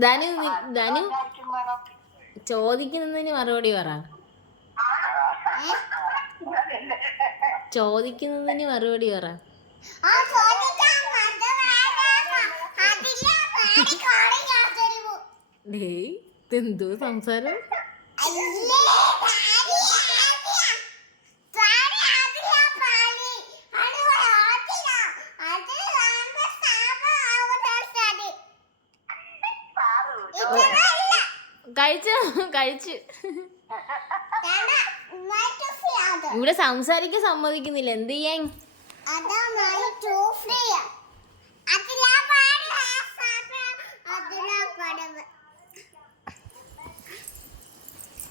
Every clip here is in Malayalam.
ധനു ധനു ചോദിക്കുന്നതിന് മറുപടി പറ. ചോദിക്കുന്നതിന് മറുപടി പറ. ആ ചോദിക്കാൻ കഴിച്ചു? കഴിച്ചു. ഇവിടെ സംസാരിക്കാൻ സമ്മതിക്കുന്നില്ല. എന്ത് ചെയ്യാൻ?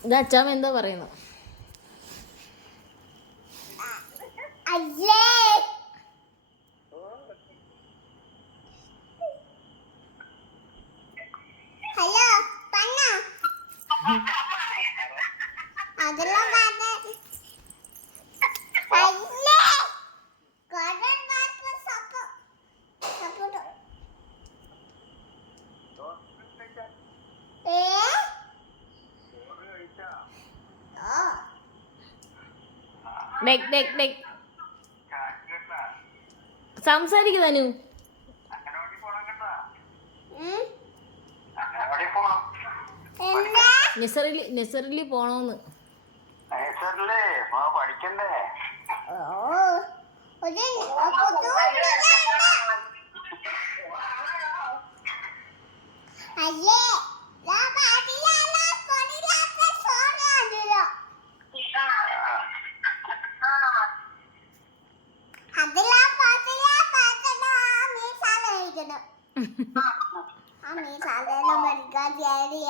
ഇത് അച്ചാമ്മ എന്താ പറയുന്നു അയ്യേ ഹലോ പന്ന അതെല്ലാം പറഞ്ഞ അയ്യേ കടൽ മാത്രം സപ്പോ സപ്പോട്ടോ ഏ ഓ ഡെക് ഡെക് ഡെക് സംസാരിക്കു ധനു ഉം എവിടെ പോണം എന്താ നെസറിലി നെസറിലി പോണോന്ന്. പഠിക്കണ്ടേ? അയ്യേ ആ ആ മീസാലെല്ലാം പഠിക്കാൻ ചേരിയ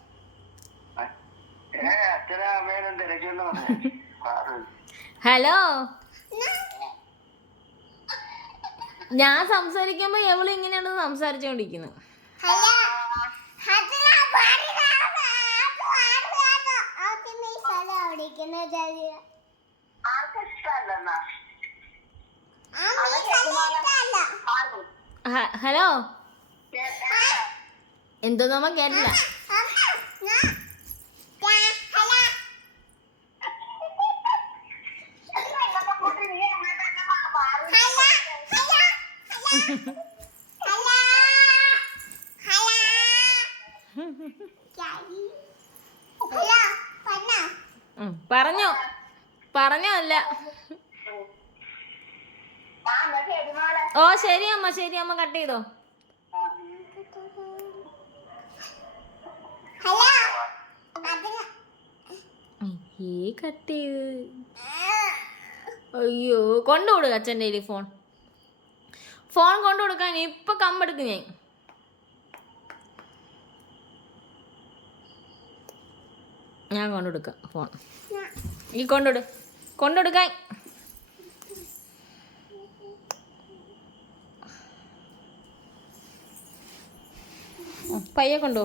ഹലോ? ഞാൻ സംസാരിക്കുമ്പോ എവൾ ഇങ്ങനെയാണ് സംസാരിച്ചോണ്ടിരിക്കുന്നു? ഹലോ? എന്തോ നമ്മ പാടില്ല ആദ്യം ഈ സ്ഥലം അവിടേക്കുന്ന ജാതിയ ആർക്കും ഇഷ്ടമല്ലെന്നാ ആ മീ സ്ഥലത്തല്ല പാറു ഹ- ഹലോ കേട്ടാ എന്തോ നമ്മ കേട്ടില്ല അമ്മ ഞാൻ ഞാൻ ഹലോ കുട്ടി നീ എങ്ങോട്ടാ Paru hello hello hello hello ജാതി ഹലോ പന്ന ഉം, പറഞ്ഞോ. പറഞ്ഞോ അല്ല. ഓ ശരി അമ്മ ശരി അമ്മ കട്ട് ചെയ്തോ. അയ്യേ കട്ട് ചെയ്ത്. അയ്യോ കൊണ്ടുവിടുക അച്ഛന്റെ ഫോൺ. ഫോൺ കൊണ്ടു കൊടുക്കാൻ ഇപ്പൊ കമ്പെടുക്കും ഞാൻ. ഞാൻ കൊണ്ടുകൊടുക്കാം ഫോൺ. ഈ കൊണ്ടുകൊടു. കൊണ്ടുകൊടുക്കാൻ. പയ്യെ കൊണ്ടോ